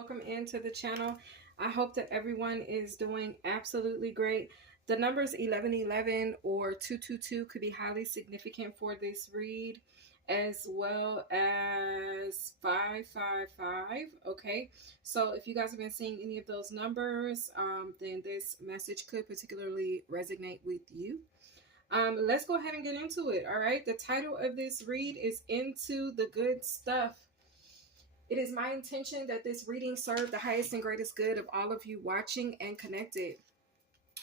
welcome into the channel. I hope that everyone is doing absolutely great. The numbers 1111 or 222 could be highly significant for this read, as well as 555. Okay, so if you guys have been seeing any of those numbers, then this message could particularly resonate with you. Let's go ahead and get into it. All right, the title of this read is Into the Good Stuff. It is my intention that this reading serve the highest and greatest good of all of you watching and connected.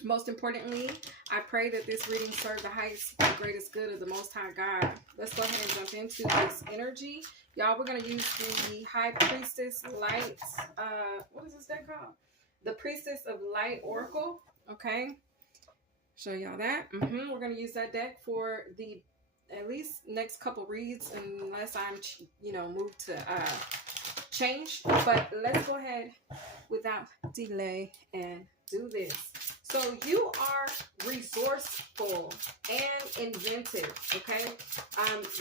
Most importantly, I pray that this reading serve the highest and greatest good of the Most High God. Let's go ahead and jump into this energy. Y'all, we're going to use the High Priestess Light. What is this deck called? The Priestess of Light Oracle. Okay. Show y'all that. We're going to use that deck for the at least next couple reads, unless I'm, moved to change. But let's go ahead without delay and do this. So you are resourceful and inventive, okay?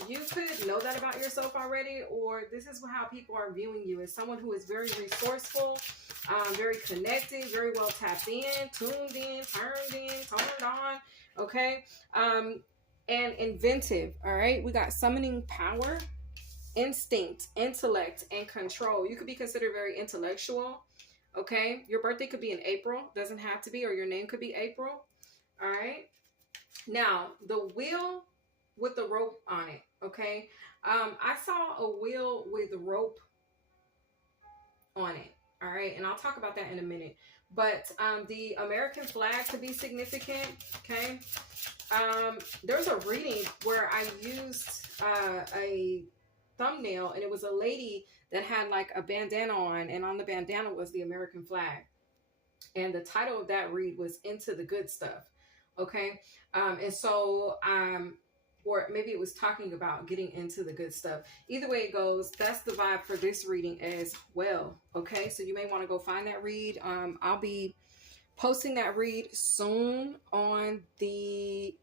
You could know that about yourself already, or this is how people are viewing you, as someone who is very resourceful, very connected, very well tapped in, tuned in, turned on, okay? And inventive, all right? We got summoning power, instinct, intellect, and control. You could be considered very intellectual. Okay, your birthday could be in April, doesn't have to be, or your name could be April. All right, now the wheel with the rope on it. Okay, I saw a wheel with rope on it. All right, and I'll talk about that in a minute. But the American flag could be significant. Okay, there's a reading where I used a thumbnail, and it was a lady that had like a bandana on, and on the bandana was the American flag, and the title of that read was Into the Good Stuff. Okay, and so or maybe it was talking about getting into the good stuff. Either way it goes, that's the vibe for this reading as well. Okay, so you may want to go find that read. I'll be posting that read soon on the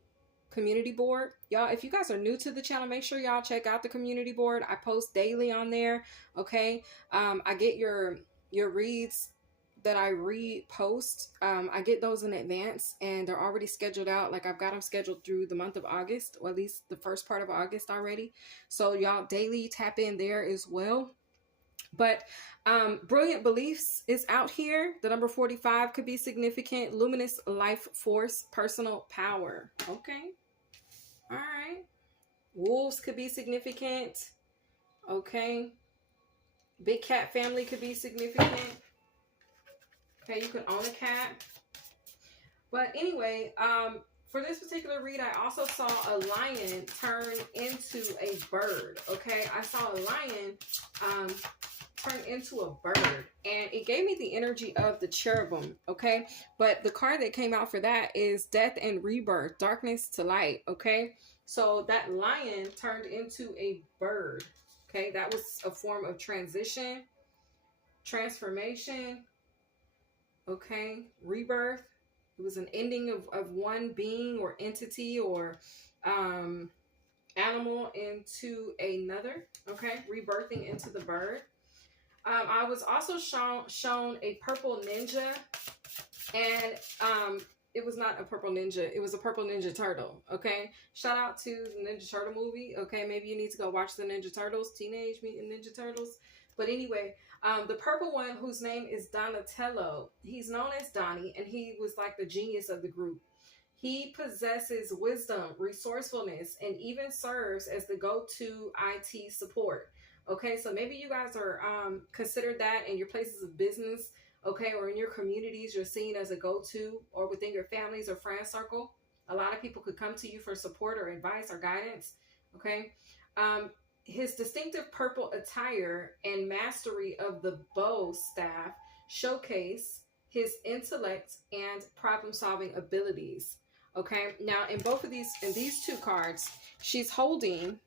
community board. Y'all, if you guys are new to the channel, make sure y'all check out the community board. I post daily on there. Okay, I get your reads that I repost. I get those in advance, and they're already scheduled out. Like, I've got them scheduled through the month of August, or at least the first part of August already. So y'all daily tap in there as well. But Brilliant Beliefs is out here. The number 45 could be significant. Luminous life force, personal power. Okay. All right. Wolves could be significant. Okay. Big cat family could be significant. Okay, you could own a cat. But anyway, for this particular read, I also saw a lion turn into a bird. Okay, I saw a lion turn into a bird, and it gave me the energy of the cherubim. Okay, but the card that came out for that is Death and Rebirth, Darkness to Light. Okay, so that lion turned into a bird. Okay, that was a form of transition, transformation. Okay, rebirth. It was an ending of one being or entity or animal into another. Okay, rebirthing into the bird. I was also shown a purple ninja, and it was not a purple ninja. It was a purple Ninja Turtle. Okay, shout out to the Ninja Turtle movie. Okay, maybe you need to go watch the Ninja Turtles, Teenage Mutant Ninja Turtles. But anyway, the purple one, whose name is Donatello, he's known as Donnie, and he was like the genius of the group. He possesses wisdom, resourcefulness, and even serves as the go-to IT support. Okay, so maybe you guys are considered that in your places of business, okay, or in your communities. You're seen as a go-to, or within your families or friend circle. A lot of people could come to you for support or advice or guidance. Okay, his distinctive purple attire and mastery of the bow staff showcase his intellect and problem-solving abilities. Okay, now in these two cards, she's holding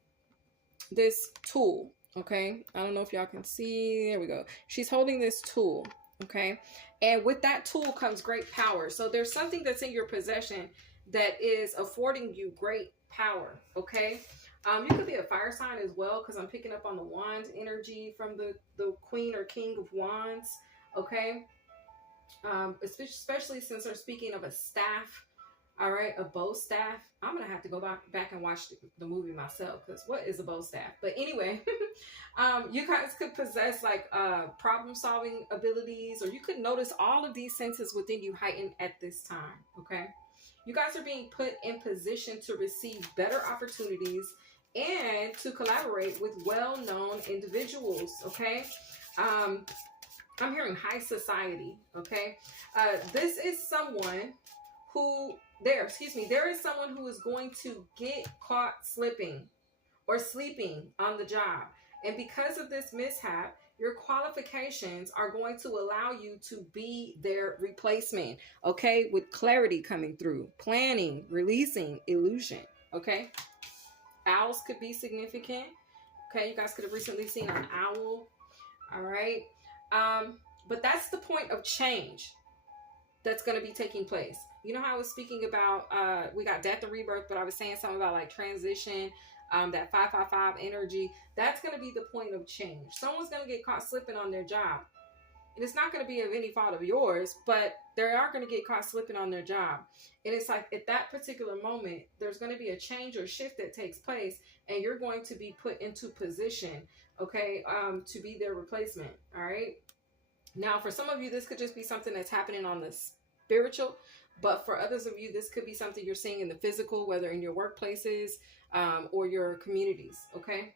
this tool. Okay, I don't know if y'all can see. There we go. She's holding this tool. Okay, and with that tool comes great power. So there's something that's in your possession that is affording you great power. Okay, You could be a fire sign as well, because I'm picking up on the wand energy from the queen or king of wands. Okay. Especially since they're speaking of a staff. All right, a bow staff. I'm gonna have to go back and watch the movie myself, because what is a bow staff? But anyway, you guys could possess like problem solving abilities, or you could notice all of these senses within you heightened at this time. Okay, you guys are being put in position to receive better opportunities and to collaborate with well-known individuals. Okay. I'm hearing high society. Okay. This is someone who there is someone who is going to get caught slipping or sleeping on the job. And because of this mishap, your qualifications are going to allow you to be their replacement. Okay. With clarity coming through, planning, releasing illusion. Okay. Owls could be significant. Okay. You guys could have recently seen an owl. All right. But that's the point of change that's going to be taking place. You know how I was speaking about, we got death and rebirth, but I was saying something about like transition, that 555 energy. That's going to be the point of change. Someone's going to get caught slipping on their job. And it's not going to be of any fault of yours, but they are going to get caught slipping on their job. And it's like at that particular moment, there's going to be a change or shift that takes place, and you're going to be put into position, okay, to be their replacement. All right. Now, for some of you, this could just be something that's happening on the spiritual, but for others of you, this could be something you're seeing in the physical, whether in your workplaces or your communities. Okay.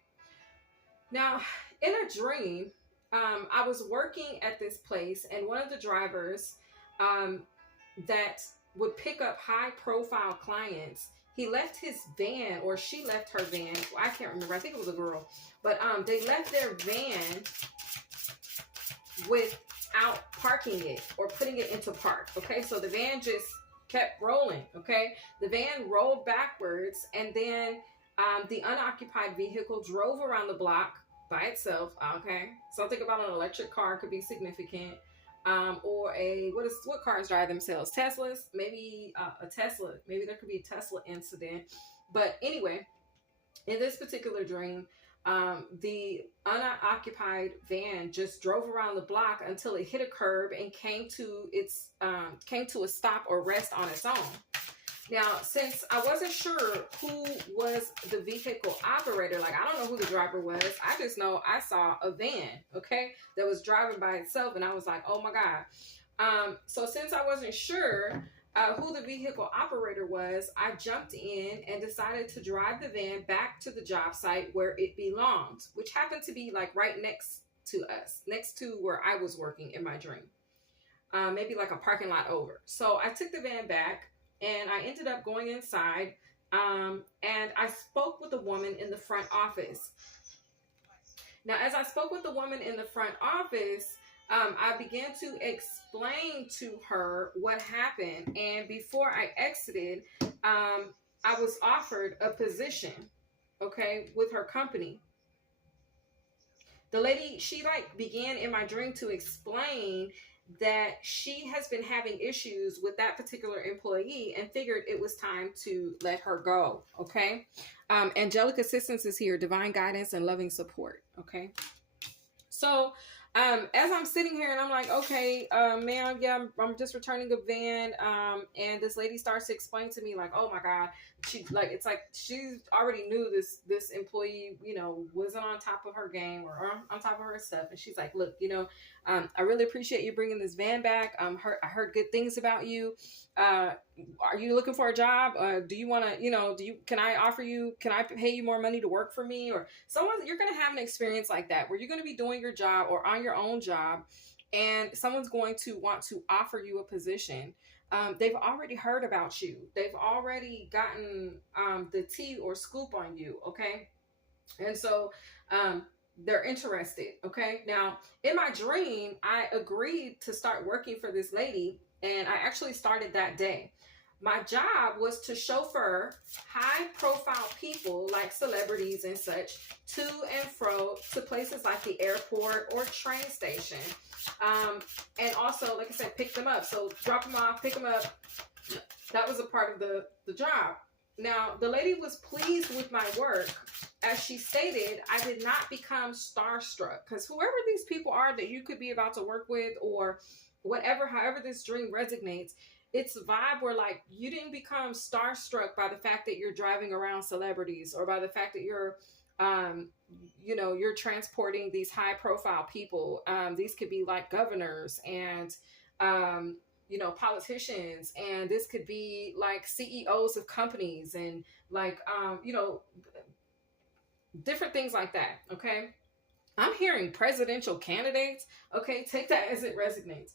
Now, in a dream, I was working at this place, and one of the drivers that would pick up high profile clients, he left his van, or she left her van. I can't remember. I think it was a girl, but they left their van without parking it or putting it into park. Okay, so the van just kept rolling. Okay, the van rolled backwards, and then the unoccupied vehicle drove around the block by itself. Okay, something about an electric car could be significant, or what cars drive themselves? Teslas, maybe a Tesla. Maybe there could be a Tesla incident. But anyway, in this particular dream, the unoccupied van just drove around the block until it hit a curb and came to a stop or rest on its own. Now, since I wasn't sure who was the vehicle operator, like I don't know who the driver was, I just know I saw a van, okay, that was driving by itself, and I was like, oh my God. So since I wasn't sure who the vehicle operator was, I jumped in and decided to drive the van back to the job site where it belonged, which happened to be like right next to us, next to where I was working in my dream, maybe like a parking lot over. So I took the van back, and I ended up going inside, and I spoke with a woman in the front office. Now, as I spoke with the woman in the front office, I began to explain to her what happened. And before I exited, I was offered a position, okay, with her company. The lady, she like began in my dream to explain that she has been having issues with that particular employee and figured it was time to let her go. Okay. Angelic assistance is here, divine guidance and loving support. Okay. So, as I'm sitting here and I'm like, okay, ma'am, yeah, I'm just returning a van. And this lady starts to explain to me like, oh my God, it's like she already knew this employee, wasn't on top of her game or on top of her stuff. And she's like, look, I really appreciate you bringing this van back. I heard good things about you. Are you looking for a job? Do you want to, can I pay you more money to work for me? Or you're going to have an experience like that where you're going to be doing your job or on your own job, and someone's going to want to offer you a position. They've already heard about you. They've already gotten the tea or scoop on you. Okay. And so, they're interested. Okay. Now, in my dream, I agreed to start working for this lady, and I actually started that day. My job was to chauffeur high profile people like celebrities and such to and fro to places like the airport or train station. And also, like I said, pick them up. So drop them off, pick them up. That was a part of the job. Now, the lady was pleased with my work. As she stated, I did not become starstruck, because whoever these people are that you could be about to work with, or whatever, however this dream resonates, it's a vibe where like you didn't become starstruck by the fact that you're driving around celebrities, or by the fact that you're you're transporting these high profile people. These could be like governors and politicians, and this could be like CEOs of companies, and like different things like that. Okay, I'm hearing presidential candidates. Okay, take that as it resonates.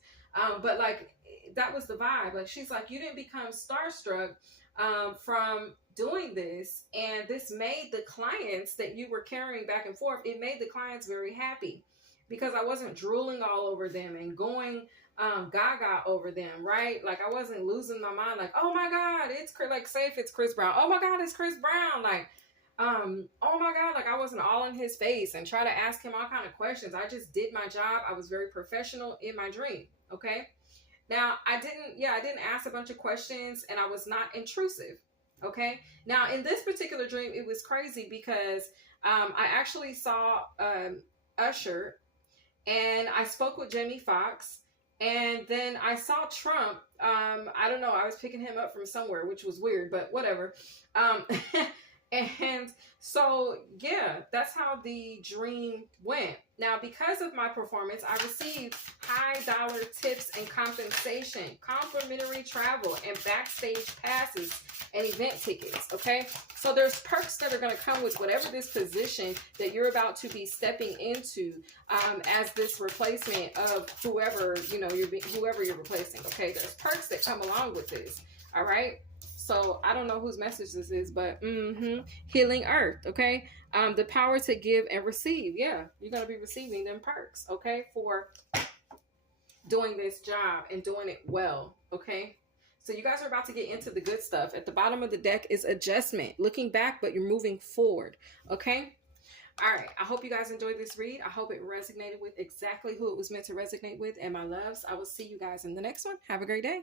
But like that was the vibe. Like she's like, you didn't become starstruck from doing this, and this made the clients that you were carrying back and forth, it made the clients very happy, because I wasn't drooling all over them and going gaga over them, right? Like I wasn't losing my mind, like, oh my God, it's like, say if it's Chris Brown, oh my God, it's Chris Brown, like oh my God, like I wasn't all in his face and try to ask him all kind of questions. I just did my job. I was very professional in my dream. Okay, now I didn't ask a bunch of questions, and I was not intrusive. Okay, now in this particular dream, it was crazy because I actually saw Usher, and I spoke with Jamie Foxx, and then I saw Trump. I don't know, I was picking him up from somewhere, which was weird, but whatever. And so, yeah, that's how the dream went. Now, because of my performance, I received high dollar tips and compensation, complimentary travel, and backstage passes and event tickets. Okay, so there's perks that are going to come with whatever this position that you're about to be stepping into as this replacement of whoever whoever you're replacing. Okay, there's perks that come along with this. All right. So I don't know whose message this is, but healing earth, okay? The power to give and receive. Yeah, you're going to be receiving them perks, okay, for doing this job and doing it well, okay? So you guys are about to get into the good stuff. At the bottom of the deck is adjustment. Looking back, but you're moving forward, okay? All right, I hope you guys enjoyed this read. I hope it resonated with exactly who it was meant to resonate with. And my loves, I will see you guys in the next one. Have a great day.